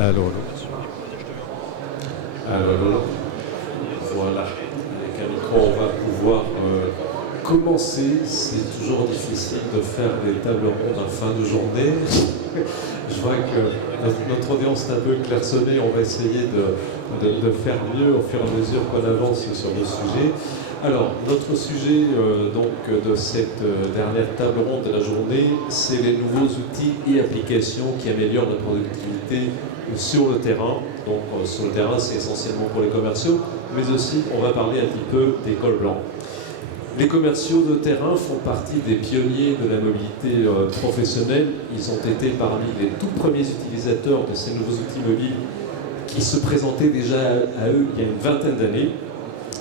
Allô, allô. Voilà. Avec un micro, on va pouvoir commencer. C'est toujours difficile de faire des tables rondes en fin de journée. Je vois que notre audience est un peu clairsemée. On va essayer de faire mieux au fur et à mesure qu'on avance sur le sujet. Alors, notre sujet de cette dernière table ronde de la journée, c'est les nouveaux outils et applications qui améliorent la productivité sur le terrain. Donc, sur le terrain, c'est essentiellement pour les commerciaux, mais aussi, on va parler un petit peu des cols blancs. Les commerciaux de terrain font partie des pionniers de la mobilité professionnelle. Ils ont été parmi les tout premiers utilisateurs de ces nouveaux outils mobiles qui se présentaient déjà à eux il y a une vingtaine d'années.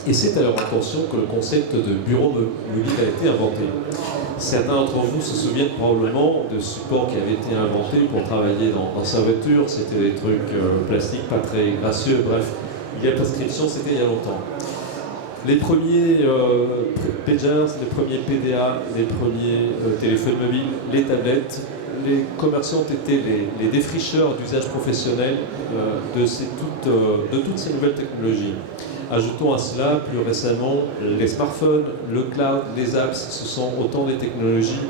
Et c'est à leur attention que le concept de bureau mobile a été inventé. Certains d'entre vous se souviennent probablement de supports qui avaient été inventés pour travailler dans sa voiture. C'était des trucs plastiques, pas très gracieux, bref, il y a prescription, c'était il y a longtemps. Les premiers pagers, les premiers PDA, les premiers téléphones mobiles, les tablettes, les commerciants ont été les défricheurs d'usage professionnel de toutes ces nouvelles technologies. Ajoutons à cela, plus récemment, les smartphones, le cloud, les apps, ce sont autant des technologies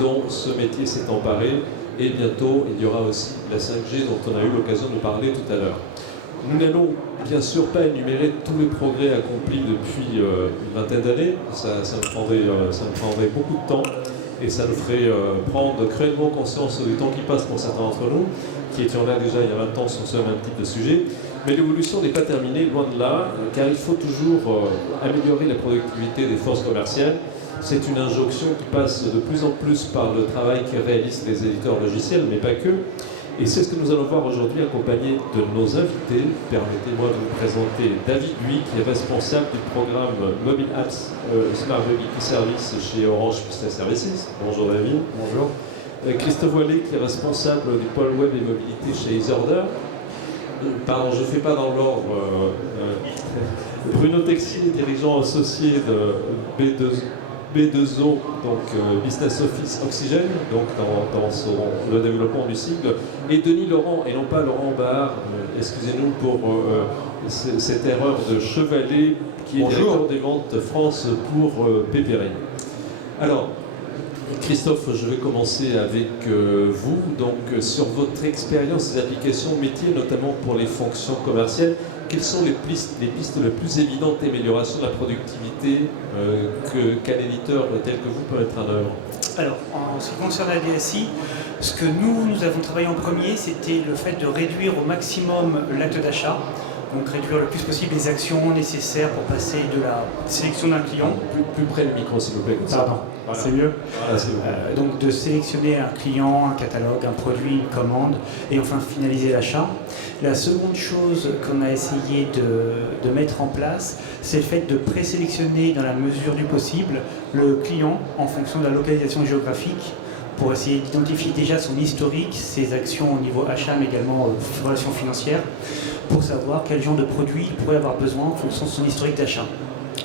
dont ce métier s'est emparé. Et bientôt, il y aura aussi la 5G dont on a eu l'occasion de parler tout à l'heure. Nous n'allons bien sûr pas énumérer tous les progrès accomplis depuis une vingtaine d'années. Ça me prendrait beaucoup de temps et ça nous ferait prendre cruellement conscience du temps qui passe pour certains d'entre nous, qui étions là déjà il y a 20 ans sur ce même type de sujet. Mais l'évolution n'est pas terminée, loin de là, car il faut toujours améliorer la productivité des forces commerciales. C'est une injonction qui passe de plus en plus par le travail que réalisent les éditeurs logiciels, mais pas que. Et c'est ce que nous allons voir aujourd'hui, accompagné de nos invités. Permettez-moi de vous présenter David Huy, qui est responsable du programme Mobile Apps Smart Mobility Service chez Orange Business Services. Bonjour David. Bonjour. Christophe Voilet, qui est responsable du pôle web et mobilité chez Isorder. Pardon, je ne fais pas dans l'ordre. Bruno Texier, dirigeant associé de B2O, donc Business Office Oxygène, donc dans le développement du sigle, et Denis Laurent, et non pas Laurent Bahar, excusez-nous pour cette erreur de chevalet, qui est directeur des ventes France pour Pépéry. Alors, Christophe, je vais commencer avec vous. Donc, sur votre expérience des applications métiers, notamment pour les fonctions commerciales, quelles sont les pistes les plus évidentes d'amélioration de la productivité qu'un éditeur tel que vous peut mettre en œuvre? Alors, en ce qui concerne la DSI, ce que nous avons travaillé en premier, c'était le fait de réduire au maximum l'acte d'achat. Donc réduire le plus possible les actions nécessaires pour passer de la sélection d'un client. Plus près du micro, s'il vous plaît. Pardon, voilà. C'est mieux. Voilà, donc de sélectionner un client, un catalogue, un produit, une commande, et enfin finaliser l'achat. La seconde chose qu'on a essayé de mettre en place, c'est le fait de présélectionner dans la mesure du possible le client en fonction de la localisation géographique, pour essayer d'identifier déjà son historique, ses actions au niveau achat, mais également relations financières, pour savoir quel genre de produit il pourrait avoir besoin en fonction de son historique d'achat.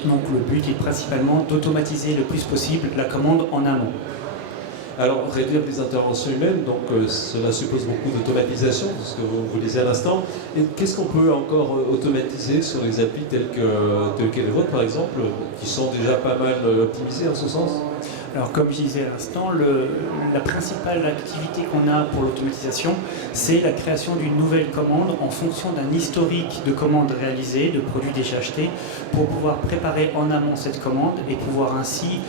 Donc le but est principalement d'automatiser le plus possible la commande en amont. Alors, réduire les interventions humaines, donc cela suppose beaucoup d'automatisation, ce que vous disiez à l'instant. Et qu'est-ce qu'on peut encore automatiser sur les applis tels que les vôtres, par exemple, qui sont déjà pas mal optimisés en ce sens? Alors, comme je disais à l'instant, la principale activité qu'on a pour l'automatisation, c'est la création d'une nouvelle commande en fonction d'un historique de commandes réalisées, de produits déjà achetés, pour pouvoir préparer en amont cette commande et pouvoir ainsi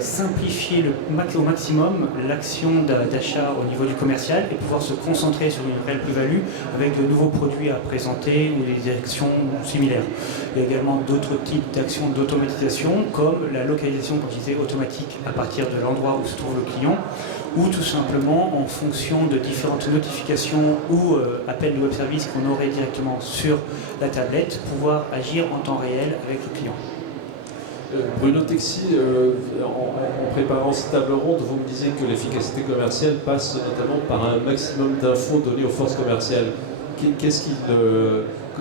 simplifier au maximum l'action d'achat au niveau du commercial et pouvoir se concentrer sur une réelle plus-value avec de nouveaux produits à présenter ou des actions similaires. Il y a également d'autres types d'actions d'automatisation comme la localisation, comme je disais, automatique à partir de l'endroit où se trouve le client, ou tout simplement en fonction de différentes notifications ou appels de web service qu'on aurait directement sur la tablette, pouvoir agir en temps réel avec le client. Bruno Texier, en préparant cette table ronde, vous me disiez que l'efficacité commerciale passe notamment par un maximum d'infos données aux forces commerciales.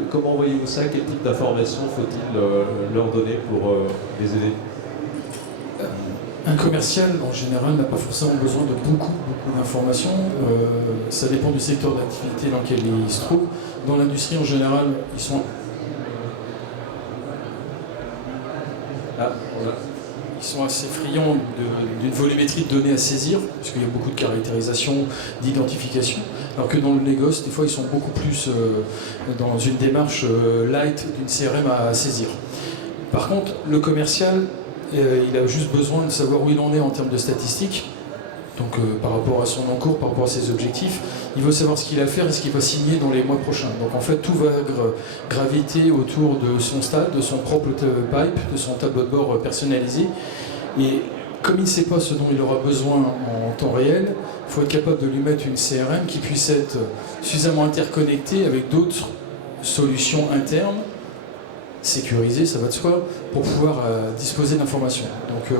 Comment voyez-vous ça? Quel type d'informations faut-il leur donner pour les aider? Un commercial, en général, n'a pas forcément besoin de beaucoup d'informations. Ça dépend du secteur d'activité dans lequel il se trouve. Dans l'industrie, en général, ils sont assez friands d'une volumétrie de données à saisir, parce qu'il y a beaucoup de caractérisation, d'identification, alors que dans le négoce, des fois, ils sont beaucoup plus dans une démarche light d'une CRM à saisir. Par contre, le commercial, il a juste besoin de savoir où il en est en termes de statistiques, donc par rapport à son encours, par rapport à ses objectifs. Il veut savoir ce qu'il a à faire et ce qu'il va signer dans les mois prochains. Donc en fait, tout va graviter autour de son stade, de son propre pipe, de son tableau de bord personnalisé. Et comme il ne sait pas ce dont il aura besoin en temps réel, il faut être capable de lui mettre une CRM qui puisse être suffisamment interconnectée avec d'autres solutions internes, sécurisées, ça va de soi, pour pouvoir disposer d'informations. Donc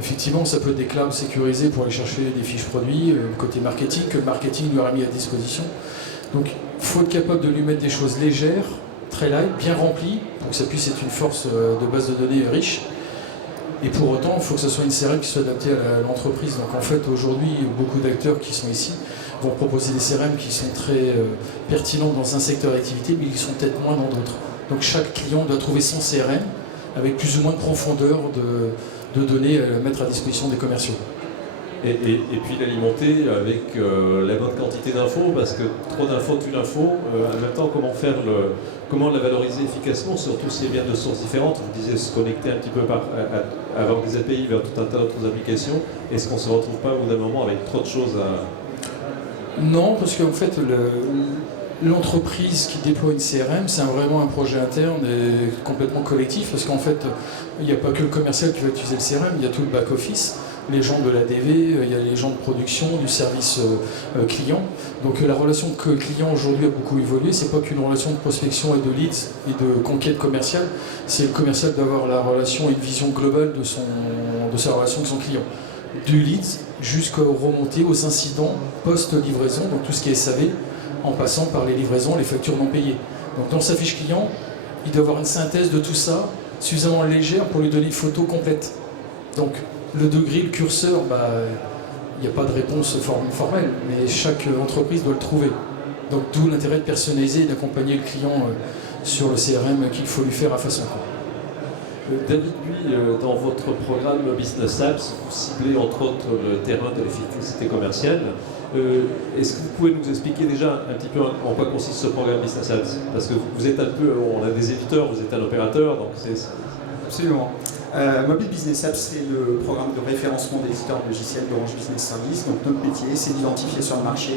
effectivement, ça peut être des clouds sécurisés pour aller chercher des fiches produits, côté marketing, que le marketing lui aura mis à disposition. Donc il faut être capable de lui mettre des choses légères, très light, bien remplies, pour que ça puisse être une force de base de données riche. Et pour autant, il faut que ce soit une CRM qui soit adaptée à l'entreprise. Donc en fait, aujourd'hui, beaucoup d'acteurs qui sont ici vont proposer des CRM qui sont très pertinents dans un secteur d'activité, mais qui sont peut-être moins dans d'autres. Donc chaque client doit trouver son CRM avec plus ou moins de profondeur de données à mettre à disposition des commerciaux. Et puis l'alimenter avec la bonne quantité d'infos, parce que trop d'infos tue l'info. En même temps, comment la valoriser efficacement, surtout si elle vient de sources différentes. Vous disiez se connecter un petit peu avoir des API vers tout un tas d'autres applications. Est-ce qu'on ne se retrouve pas au bout d'un moment avec trop de choses à... Non, parce qu'en fait, l'entreprise qui déploie une CRM, c'est vraiment un projet interne et complètement collectif, parce qu'en fait, il n'y a pas que le commercial qui va utiliser le CRM, il y a tout le back-office, les gens de l'ADV, il y a les gens de production, du service client. Donc la relation que client aujourd'hui a beaucoup évolué, c'est pas qu'une relation de prospection et de leads et de conquête commerciale, c'est le commercial d'avoir la relation et une vision globale de sa relation avec son client. Du lead jusqu'au remonter aux incidents post-livraison, donc tout ce qui est SAV, en passant par les livraisons, les factures non payées. Donc dans sa fiche client, il doit avoir une synthèse de tout ça, suffisamment légère pour lui donner une photo complète. Donc le degré, le curseur, il n'y a pas de réponse formelle, mais chaque entreprise doit le trouver. Donc d'où l'intérêt de personnaliser et d'accompagner le client sur le CRM qu'il faut lui faire à façon. David, lui, dans votre programme Business Apps, vous ciblez entre autres le terrain de l'efficacité commerciale. Est-ce que vous pouvez nous expliquer déjà un petit peu en quoi consiste ce programme Business Apps? Parce que vous êtes un peu, on a des éditeurs, vous êtes un opérateur, donc c'est... Absolument. Mobile Business Apps, c'est le programme de référencement des éditeurs de logiciels d'Orange Business Services. Donc notre métier, c'est d'identifier sur le marché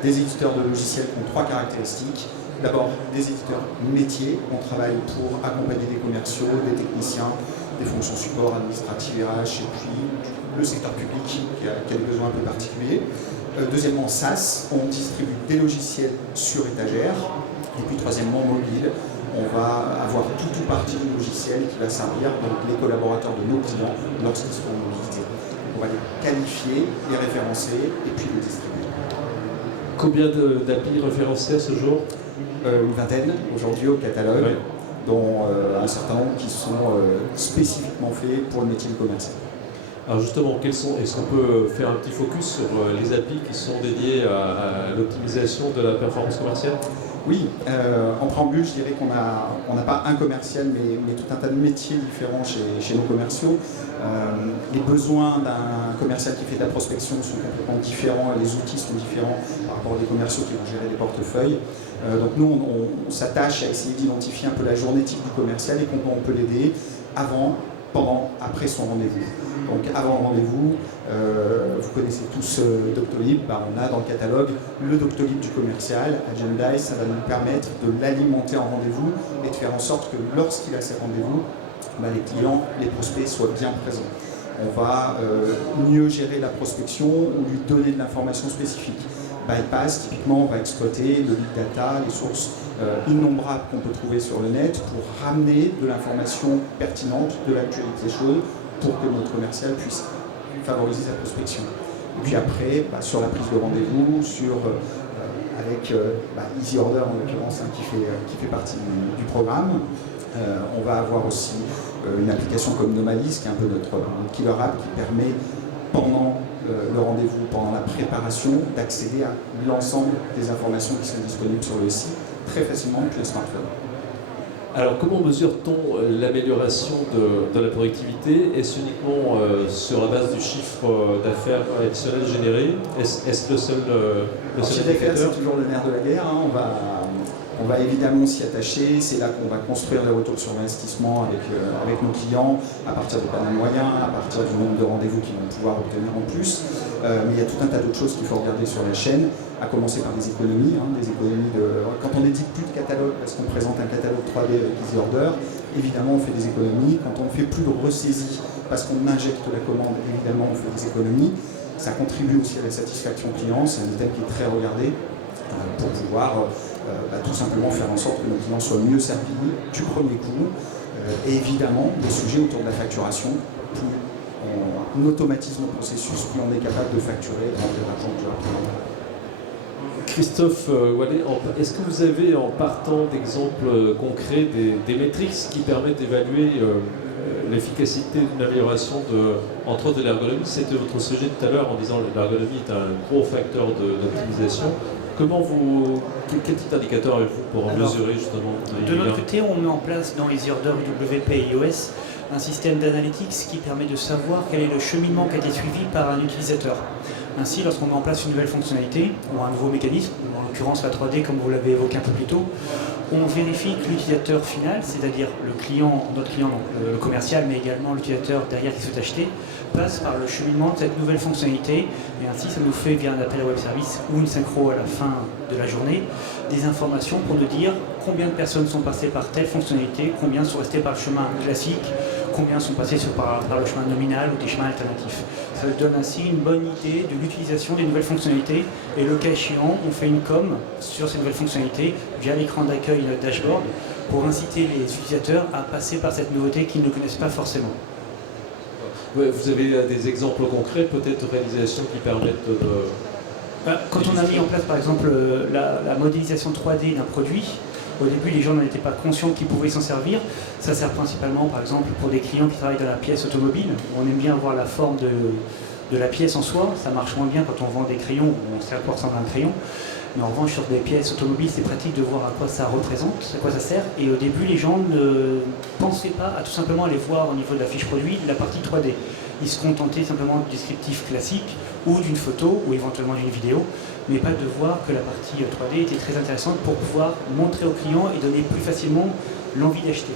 des éditeurs de logiciels qui ont trois caractéristiques. D'abord, des éditeurs métiers. On travaille pour accompagner des commerciaux, des techniciens, des fonctions support, administratives, RH, et puis le secteur public qui a des besoins un peu particuliers. Deuxièmement, SaaS, on distribue des logiciels sur étagère. Et puis troisièmement, mobile, on va avoir tout ou partie du logiciel qui va servir donc les collaborateurs de nos clients lorsqu'ils seront en mobilité. On va les qualifier, les référencer et puis les distribuer. Combien d'API référencés à ce jour? Une vingtaine aujourd'hui au catalogue, ouais, dont un certain nombre qui sont spécifiquement faits pour le métier de commercial. Alors justement, est-ce qu'on peut faire un petit focus sur les API qui sont dédiés à l'optimisation de la performance commerciale? Oui, en préambule, je dirais qu'on n'a pas un commercial, mais tout un tas de métiers différents chez nos commerciaux. Les besoins d'un commercial qui fait de la prospection sont complètement différents, les outils sont différents par rapport à des commerciaux qui vont gérer des portefeuilles. Donc nous, on s'attache à essayer d'identifier un peu la journée type du commercial et comment on peut l'aider avant, pendant, après son rendez-vous. Donc avant le rendez-vous, vous connaissez tous Doctolib, on a dans le catalogue le Doctolib du commercial, Agendize, ça va nous permettre de l'alimenter en rendez-vous et de faire en sorte que lorsqu'il a ses rendez-vous, les clients, les prospects soient bien présents. On va mieux gérer la prospection ou lui donner de l'information spécifique. Bypass, typiquement, on va exploiter le big data, les sources innombrables qu'on peut trouver sur le net pour ramener de l'information pertinente de l'actualité des choses pour que notre commercial puisse favoriser sa prospection. Et puis après, sur la prise de rendez-vous, sur avec Easy Order en l'occurrence qui fait partie du programme. On va avoir aussi une application comme Nomalis qui est un peu notre killer app qui permet pendant le rendez-vous, pendant la préparation, d'accéder à l'ensemble des informations qui sont disponibles sur le site très facilement depuis le smartphone. Alors, comment mesure-t-on l'amélioration de la productivité? Est-ce uniquement sur la base du chiffre d'affaires additionnel généré? Est-ce le seul indicateur? C'est toujours le nerf de la guerre. Hein. On va évidemment s'y attacher. C'est là qu'on va construire les retours sur investissement avec nos clients, à partir des panels moyens, à partir du nombre de rendez-vous qu'ils vont pouvoir obtenir en plus. Mais il y a tout un tas d'autres choses qu'il faut regarder sur la chaîne, à commencer par des économies. Quand on n'édite plus de catalogue parce qu'on présente un catalogue 3D avec Easy Order, évidemment on fait des économies. Quand on ne fait plus de ressaisie parce qu'on injecte la commande, évidemment on fait des économies. Ça contribue aussi à la satisfaction client, c'est un item qui est très regardé pour pouvoir tout simplement faire en sorte que nos clients soient mieux servis du premier coup. Et évidemment, des sujets autour de la facturation, plus on automatise nos processus, plus on est capable de facturer en l'argent plus rapidement. Christophe Wallet, est-ce que vous avez, en partant d'exemples concrets, des métriques qui permettent d'évaluer l'efficacité d'une amélioration entre autres de l'ergonomie? C'était votre sujet tout à l'heure en disant que l'ergonomie est un gros facteur d'optimisation. Quel type d'indicateur avez-vous pour mesurer justement? De notre côté, on met en place dans Easy Order WP et iOS un système d'analytics qui permet de savoir quel est le cheminement qui a été suivi par un utilisateur. Ainsi, lorsqu'on met en place une nouvelle fonctionnalité ou un nouveau mécanisme, en l'occurrence la 3D comme vous l'avez évoqué un peu plus tôt, on vérifie que l'utilisateur final, c'est-à-dire notre client, donc le commercial, mais également l'utilisateur derrière qui souhaite acheter, passe par le cheminement de cette nouvelle fonctionnalité. Et ainsi, ça nous fait, via un appel à web service ou une synchro à la fin de la journée, des informations pour nous dire combien de personnes sont passées par telle fonctionnalité, combien sont restées par le chemin classique, combien sont passés par le chemin nominal ou des chemins alternatifs. Ça donne ainsi une bonne idée de l'utilisation des nouvelles fonctionnalités et le cas échéant, on fait une com sur ces nouvelles fonctionnalités via l'écran d'accueil dashboard pour inciter les utilisateurs à passer par cette nouveauté qu'ils ne connaissent pas forcément. Ouais, vous avez des exemples concrets, peut-être de réalisations qui permettent de... Quand on a mis en place par exemple la modélisation 3D d'un produit, au début les gens n'en étaient pas conscients qu'ils pouvaient s'en servir. Ça sert principalement par exemple pour des clients qui travaillent dans la pièce automobile. On aime bien avoir la forme de la pièce en soi, ça marche moins bien quand on vend des crayons, on sait à quoi ressemble un crayon. Mais en revanche, sur des pièces automobiles, c'est pratique de voir à quoi ça représente, à quoi ça sert. Et au début, les gens ne pensaient pas à tout simplement aller voir au niveau de la fiche produit la partie 3D. Ils se contentaient simplement du descriptif classique ou d'une photo ou éventuellement d'une vidéo, mais pas de voir que la partie 3D était très intéressante pour pouvoir montrer aux clients et donner plus facilement l'envie d'acheter.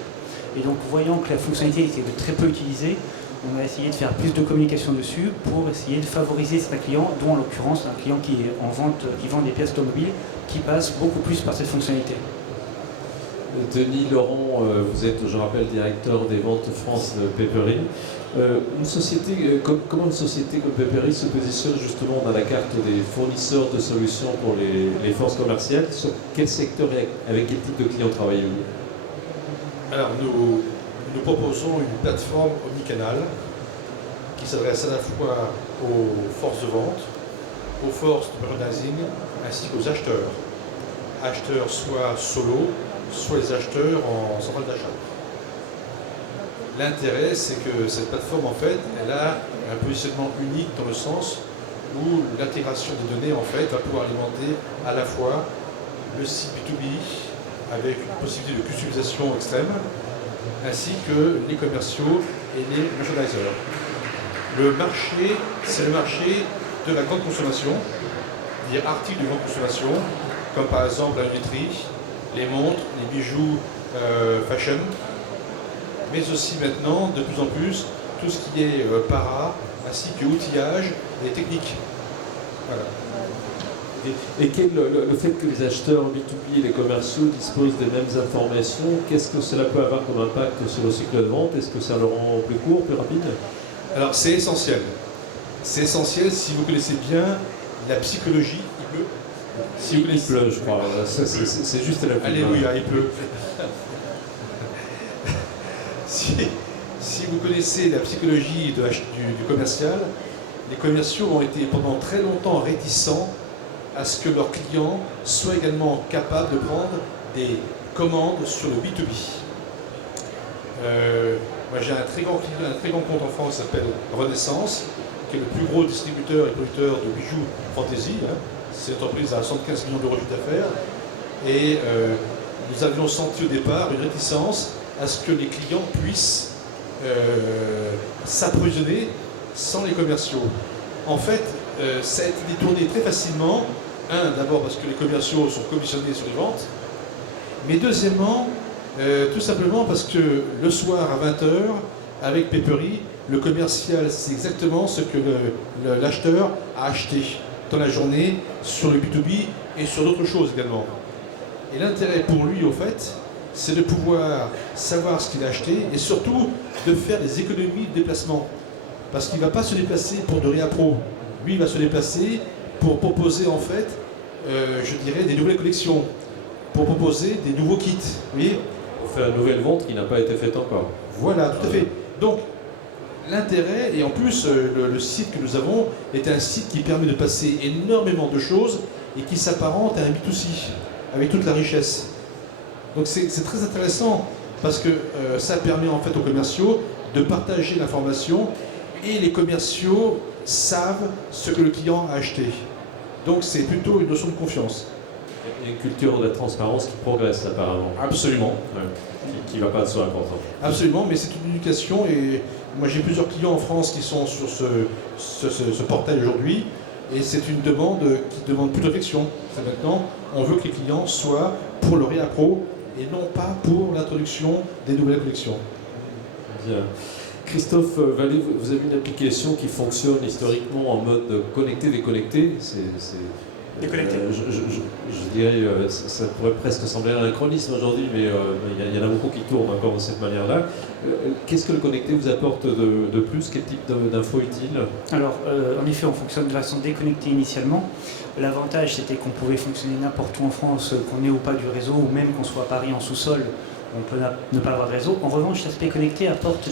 Et donc, voyant que la fonctionnalité était de très peu utilisée, on a essayé de faire plus de communication dessus pour essayer de favoriser certains clients, dont en l'occurrence un client qui est en vente, qui vend des pièces automobiles, qui passe beaucoup plus par cette fonctionnalité. Denis Laurent, vous êtes, je rappelle, directeur des ventes France de Peppery. Comment une société comme Peppery se positionne justement dans la carte des fournisseurs de solutions pour les forces commerciales? Sur quel secteur et avec quel type de clients travaillez-vous? Alors, nous proposons une plateforme omnicanal qui s'adresse à la fois aux forces de vente, aux forces de merchandising ainsi qu'aux acheteurs. Acheteurs soit solo, soit les acheteurs en centrale d'achat. L'intérêt, c'est que cette plateforme, en fait, elle a un positionnement unique dans le sens où l'intégration des données, en fait, va pouvoir alimenter à la fois le site B2B avec une possibilité de customisation extrême, ainsi que les commerciaux et les merchandisers. Le marché, c'est le marché de la grande consommation, c'est-à-dire articles de grande consommation, comme par exemple la lunetterie, les montres, les bijoux fashion, mais aussi maintenant, de plus en plus, tout ce qui est para, ainsi que outillage et technique. Voilà. Et le fait que les acheteurs B2B et les commerciaux disposent des mêmes informations, qu'est-ce que cela peut avoir comme impact sur le cycle de vente? Est-ce que ça le rend plus court, plus rapide? Alors c'est essentiel. C'est essentiel si vous connaissez bien la psychologie, il pleut. Si vous connaissez, il pleut, je crois. C'est juste la pluie. Alléluia, il pleut. Si vous connaissez la psychologie du commercial, les commerciaux ont été pendant très longtemps réticents à ce que leurs clients soient également capables de prendre des commandes sur le B2B. Moi j'ai un très grand compte en France qui s'appelle Renaissance, qui est le plus gros distributeur et producteur de bijoux Fantasy. Cette entreprise a 75 millions d'euros de chiffre d'affaires. Et nous avions senti au départ une réticence à ce que les clients puissent s'approvisionner sans les commerciaux. En fait, ça a été détourné très facilement. D'abord parce que les commerciaux sont commissionnés sur les ventes. Mais deuxièmement, tout simplement parce que le soir à 20h, avec Peppery, le commercial sait exactement ce que l'acheteur a acheté dans la journée sur le B2B et sur d'autres choses également. Et l'intérêt pour lui, au fait, c'est de pouvoir savoir ce qu'il a acheté et surtout de faire des économies de déplacement. Parce qu'il ne va pas se déplacer pour de réappro. Lui, il va se déplacer pour proposer, en fait, je dirais, des nouvelles collections, pour proposer des nouveaux kits. Vous voyez ? Pour faire une nouvelle vente qui n'a pas été faite encore. Voilà, tout à fait. Donc, l'intérêt, et en plus, le site que nous avons est un site qui permet de passer énormément de choses et qui s'apparente à un B2C, avec toute la richesse. Donc c'est très intéressant parce que ça permet en fait aux commerciaux de partager l'information et les commerciaux savent ce que le client a acheté. Donc c'est plutôt une notion de confiance. Il y a une culture de la transparence qui progresse apparemment. Absolument. Ouais. Qui ne va pas de soi important. Absolument, mais c'est une éducation et moi j'ai plusieurs clients en France qui sont sur ce portail aujourd'hui et c'est une demande qui demande plus de réflexion. C'est maintenant, on veut que les clients soient pour le réappro et non pas pour l'introduction des nouvelles collections. Bien. Christophe Vallée, vous avez une application qui fonctionne historiquement en mode connecté-déconnecté. Déconnecté. Je dirais, ça pourrait presque sembler un anachronisme aujourd'hui, mais il y en a beaucoup qui tournent encore de cette manière-là. Qu'est-ce que le connecté vous apporte de plus? Quel type d'infos utiles? Alors, en effet, on fonctionne de façon déconnectée initialement. L'avantage, c'était qu'on pouvait fonctionner n'importe où en France, qu'on ait ou pas du réseau, ou même qu'on soit à Paris en sous-sol, on peut ne pas avoir de réseau. En revanche, l'aspect connecté apporte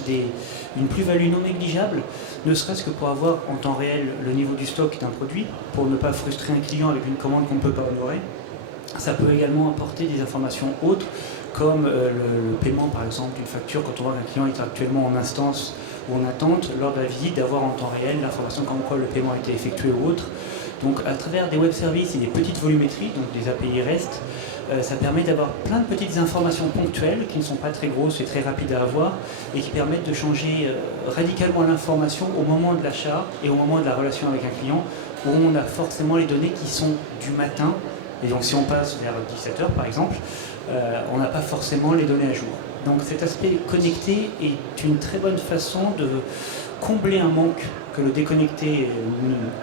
une plus-value non négligeable, ne serait-ce que pour avoir en temps réel le niveau du stock d'un produit, pour ne pas frustrer un client avec une commande qu'on ne peut pas honorer. Ça peut également apporter des informations autres, comme le paiement par exemple d'une facture, quand on voit qu'un client est actuellement en instance ou en attente, lors de la visite, d'avoir en temps réel l'information comme quoi le paiement a été effectué ou autre. Donc à travers des web services et des petites volumétries, donc des API REST, ça permet d'avoir plein de petites informations ponctuelles qui ne sont pas très grosses et très rapides à avoir et qui permettent de changer radicalement l'information au moment de l'achat et au moment de la relation avec un client où on a forcément les données qui sont du matin. Et donc si on passe vers 17h par exemple, on n'a pas forcément les données à jour. Donc cet aspect connecté est une très bonne façon de combler un manque que le déconnecté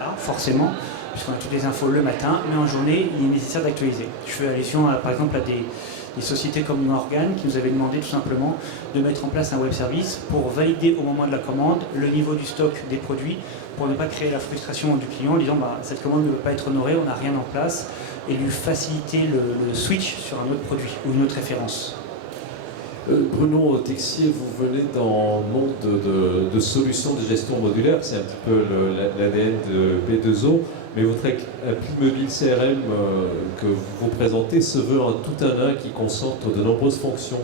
a forcément, puisqu'on a toutes les infos le matin, mais en journée, il est nécessaire d'actualiser. Je fais allusion par exemple à des sociétés comme Morgan qui nous avaient demandé tout simplement de mettre en place un web service pour valider au moment de la commande le niveau du stock des produits, pour ne pas créer la frustration du client en disant cette commande ne peut pas être honorée, on n'a rien en place, et lui faciliter le switch sur un autre produit ou une autre référence. Bruno Texier, vous venez dans le monde de solutions de gestion modulaire, c'est un petit peu l'ADN de B2O, mais votre appli mobile CRM que vous présentez se veut tout un qui concentre de nombreuses fonctions.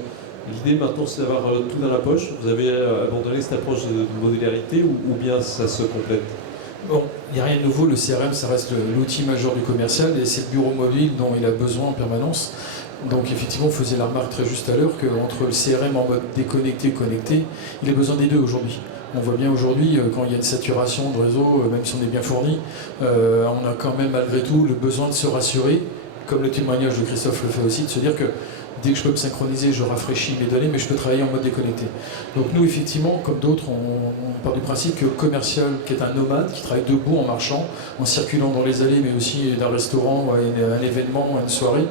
L'idée maintenant c'est d'avoir tout dans la poche. Vous avez abandonné cette approche de modularité ou bien ça se complète? Bon, il n'y a rien de nouveau, le CRM ça reste l'outil majeur du commercial et c'est le bureau mobile dont il a besoin en permanence. Donc effectivement, vous faisiez la remarque très juste à l'heure qu'entre le CRM en mode déconnecté et connecté, il a besoin des deux aujourd'hui. On voit bien aujourd'hui, quand il y a une saturation de réseau, même si on est bien fourni, on a quand même malgré tout le besoin de se rassurer, comme le témoignage de Christophe le fait aussi, de se dire que dès que je peux me synchroniser, je rafraîchis mes données, mais je peux travailler en mode déconnecté. Donc nous, effectivement, comme d'autres, on part du principe que le commercial, qui est un nomade, qui travaille debout en marchant, en circulant dans les allées, mais aussi d'un restaurant, à un événement, à une soirée,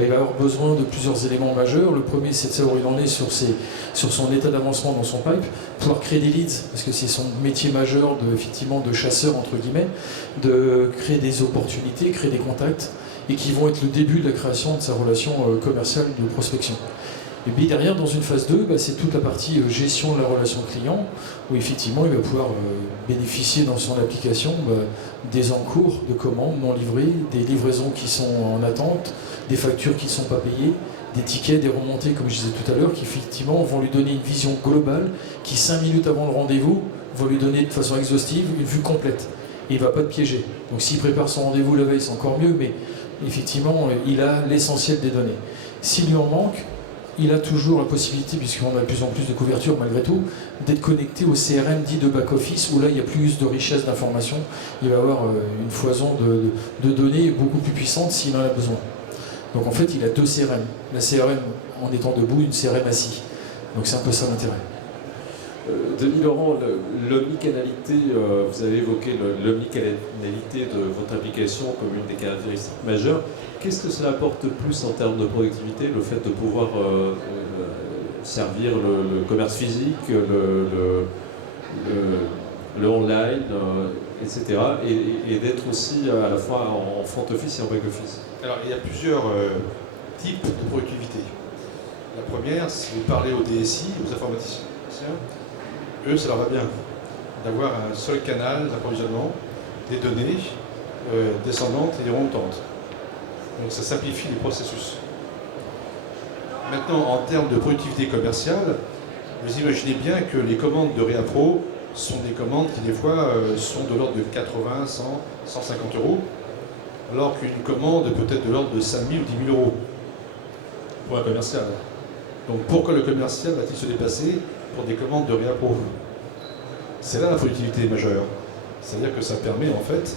il va avoir besoin de plusieurs éléments majeurs. Le premier, c'est de savoir où il en est sur son état d'avancement dans son pipe, pouvoir créer des leads, parce que c'est son métier majeur effectivement de chasseur, entre guillemets, de créer des opportunités, créer des contacts, et qui vont être le début de la création de sa relation commerciale de prospection. Et puis derrière, dans une phase 2, c'est toute la partie gestion de la relation client, où effectivement il va pouvoir bénéficier dans son application des encours de commandes non livrées, des livraisons qui sont en attente, des factures qui ne sont pas payées, des tickets, des remontées, comme je disais tout à l'heure, qui effectivement vont lui donner une vision globale, qui 5 minutes avant le rendez-vous, vont lui donner de façon exhaustive une vue complète. Et il ne va pas te piéger. Donc s'il prépare son rendez-vous la veille, c'est encore mieux, mais effectivement, il a l'essentiel des données. S'il lui en manque, il a toujours la possibilité, puisqu'on a de plus en plus de couverture malgré tout, d'être connecté au CRM dit de back-office, où là il y a plus de richesse d'informations. Il va avoir une foison de données beaucoup plus puissante s'il en a besoin. Donc en fait, il a 2 CRM. La CRM en étant debout, une CRM assis. Donc c'est un peu ça l'intérêt. Denis Laurent, l'omnicanalité, vous avez évoqué l'omnicanalité de votre application comme une des caractéristiques majeures. Qu'est-ce que cela apporte de plus en termes de productivité, le fait de pouvoir servir le commerce physique, le online, etc. et d'être aussi à la fois en front office et en back office? Alors, il y a plusieurs types de productivité. La première, si vous parlez aux DSI, aux informaticiens, eux, ça leur va bien d'avoir un seul canal d'approvisionnement des données descendantes et remontantes. Donc ça simplifie les processus. Maintenant, en termes de productivité commerciale, vous imaginez bien que les commandes de Réapro sont des commandes qui, des fois, sont de l'ordre de 80, 100, 150 euros, alors qu'une commande peut être de l'ordre de 5 000 ou 10 000 euros pour un commercial. Donc pourquoi le commercial va-t-il se déplacer pour des commandes de Réapro? C'est là la productivité majeure. C'est-à-dire que ça permet en fait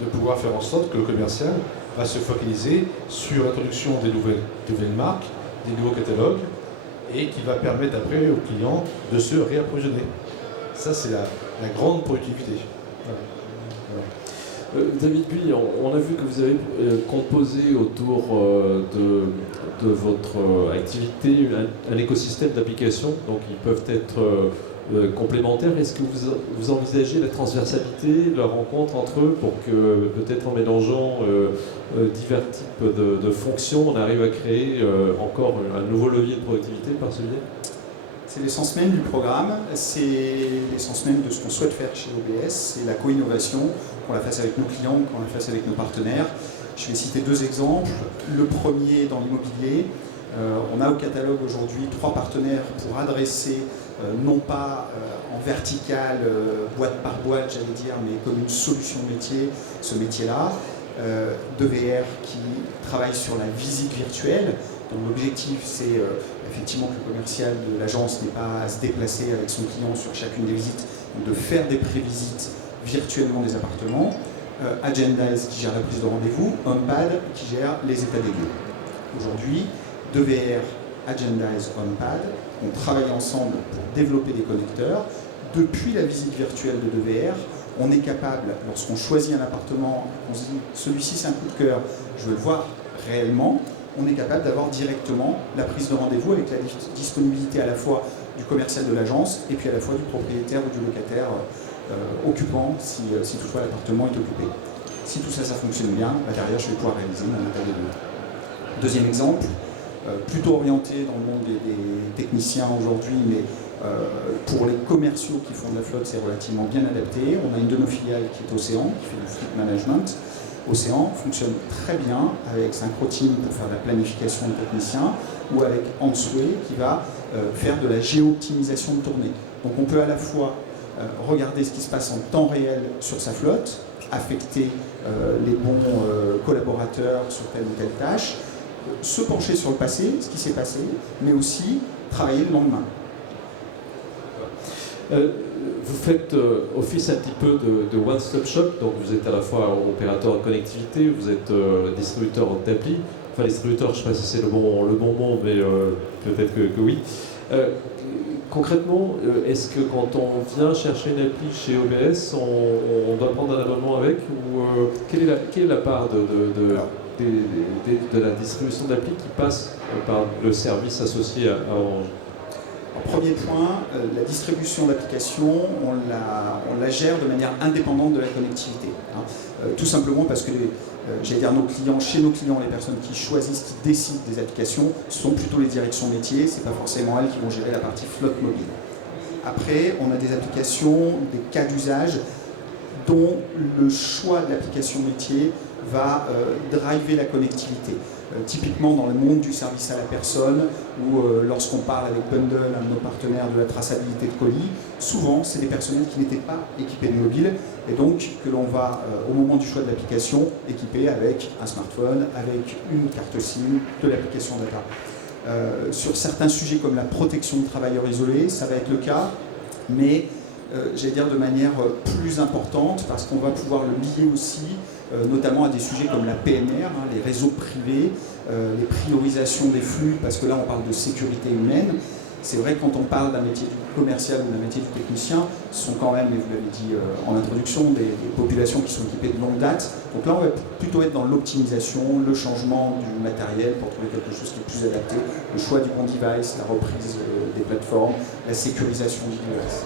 de pouvoir faire en sorte que le commercial va se focaliser sur l'introduction des nouvelles marques, des nouveaux catalogues, et qui va permettre après aux clients de se réapprovisionner. Ça, c'est la grande productivité. Voilà. David Buis, on a vu que vous avez composé autour de votre activité un écosystème d'applications, donc ils peuvent être complémentaires. Est-ce que vous envisagez la transversalité, la rencontre entre eux, pour que peut-être en mélangeant divers types de fonctions, on arrive à créer encore un nouveau levier de productivité par celui-là? C'est l'essence même du programme, c'est l'essence même de ce qu'on souhaite faire chez OBS, c'est la co-innovation, qu'on la fasse avec nos clients, qu'on la fasse avec nos partenaires. Je vais citer 2 exemples. Le premier dans l'immobilier, on a au catalogue aujourd'hui 3 partenaires pour adresser, non pas en vertical, boîte par boîte, j'allais dire, mais comme une solution métier, ce métier-là. 2VR qui travaille sur la visite virtuelle. Donc l'objectif, c'est effectivement que le commercial de l'agence n'ait pas à se déplacer avec son client sur chacune des visites, donc de faire des prévisites virtuellement des appartements. Agendize qui gère la prise de rendez-vous, HomePad qui gère les états des lieux. Aujourd'hui, 2VR, Agendize, HomePad ont travaillé ensemble pour développer des connecteurs. Depuis la visite virtuelle de 2VR, on est capable, lorsqu'on choisit un appartement, on se dit celui-ci c'est un coup de cœur, je veux le voir réellement, on est capable d'avoir directement la prise de rendez-vous avec la disponibilité à la fois du commercial de l'agence et puis à la fois du propriétaire ou du locataire occupant si toutefois l'appartement est occupé. Si tout ça, ça fonctionne bien, derrière je vais pouvoir réaliser mon état des lieux. Deuxième exemple, plutôt orienté dans le monde des techniciens aujourd'hui, mais pour les commerciaux qui font de la flotte, c'est relativement bien adapté. On a une de nos filiales qui est Océan, qui fait du fleet management. Océan fonctionne très bien avec Synchroteam pour faire de la planification de techniciens ou avec Answay qui va faire de la géo-optimisation de tournée. Donc on peut à la fois regarder ce qui se passe en temps réel sur sa flotte, affecter les bons collaborateurs sur telle ou telle tâche, se pencher sur le passé, ce qui s'est passé, mais aussi travailler le lendemain. Vous faites office un petit peu de one-stop shop, donc vous êtes à la fois opérateur de connectivité, vous êtes distributeur d'appli, enfin distributeur, je ne sais pas si c'est le bon mot, mais peut-être que oui. Concrètement, est-ce que quand on vient chercher une appli chez OBS, on doit prendre un abonnement avec, ou quelle est la part de la distribution d'appli qui passe par le service associé à Orange? Alors, premier point, la distribution d'applications, on la gère de manière indépendante de la connectivité. Hein. Tout simplement parce que j'allais dire chez nos clients, les personnes qui choisissent, qui décident des applications, ce sont plutôt les directions métiers, ce n'est pas forcément elles qui vont gérer la partie flotte mobile. Après, on a des applications, des cas d'usage dont le choix de l'application métier va driver la connectivité. Typiquement dans le monde du service à la personne, ou lorsqu'on parle avec Bundle, un de nos partenaires de la traçabilité de colis, souvent c'est des personnels qui n'étaient pas équipés de mobile, et donc que l'on va, au moment du choix de l'application, équiper avec un smartphone, avec une carte SIM, de l'application data. Sur certains sujets comme la protection de travailleurs isolés, ça va être le cas, mais j'allais dire de manière plus importante, parce qu'on va pouvoir le lier aussi notamment à des sujets comme la PNR, hein, les réseaux privés, les priorisations des flux, parce que là on parle de sécurité humaine. C'est vrai que quand on parle d'un métier du commercial ou d'un métier du technicien, ce sont quand même, et vous l'avez dit en introduction, des populations qui sont équipées de longue date. Donc là on va plutôt être dans l'optimisation, le changement du matériel pour trouver quelque chose qui est plus adapté, le choix du bon device, la reprise des plateformes, la sécurisation du device.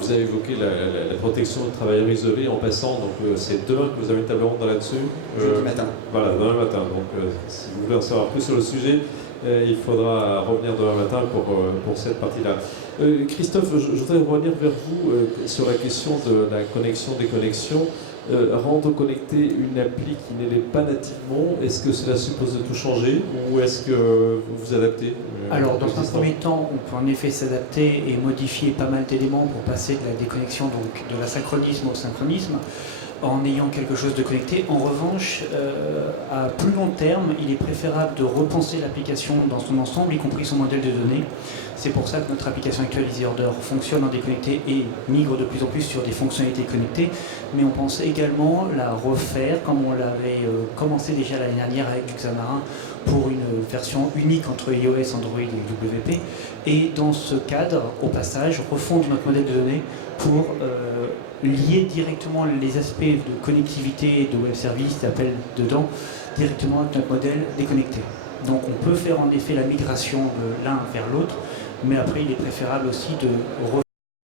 Vous avez évoqué la protection de travailleurs isolés en passant, donc c'est demain que vous avez une table ronde là-dessus. Jeudi matin. Voilà, demain matin. Donc si vous voulez en savoir plus sur le sujet, il faudra revenir demain matin pour cette partie-là. Christophe, je voudrais revenir vers vous sur la question de la connexion, déconnexion. Rendre connecté une appli qui ne l'est pas nativement, est-ce que cela suppose de tout changer ou est-ce que vous vous adaptez Alors, dans un premier temps, on peut en effet s'adapter et modifier pas mal d'éléments pour passer de la déconnexion, donc de l'asynchronisme au synchronisme, en ayant quelque chose de connecté. En revanche, à plus long terme, il est préférable de repenser l'application dans son ensemble, y compris son modèle de données. C'est pour ça que notre application actuelle EasyOrder fonctionne en déconnecté et migre de plus en plus sur des fonctionnalités connectées. Mais on pense également la refaire, comme on l'avait commencé déjà l'année dernière avec du Xamarin, pour une version unique entre iOS, Android et WP. Et dans ce cadre, au passage, refondre notre modèle de données pour lier directement les aspects de connectivité, de web service, d'appel dedans, directement avec notre modèle déconnecté. Donc on peut faire en effet la migration de l'un vers l'autre, mais après il est préférable aussi de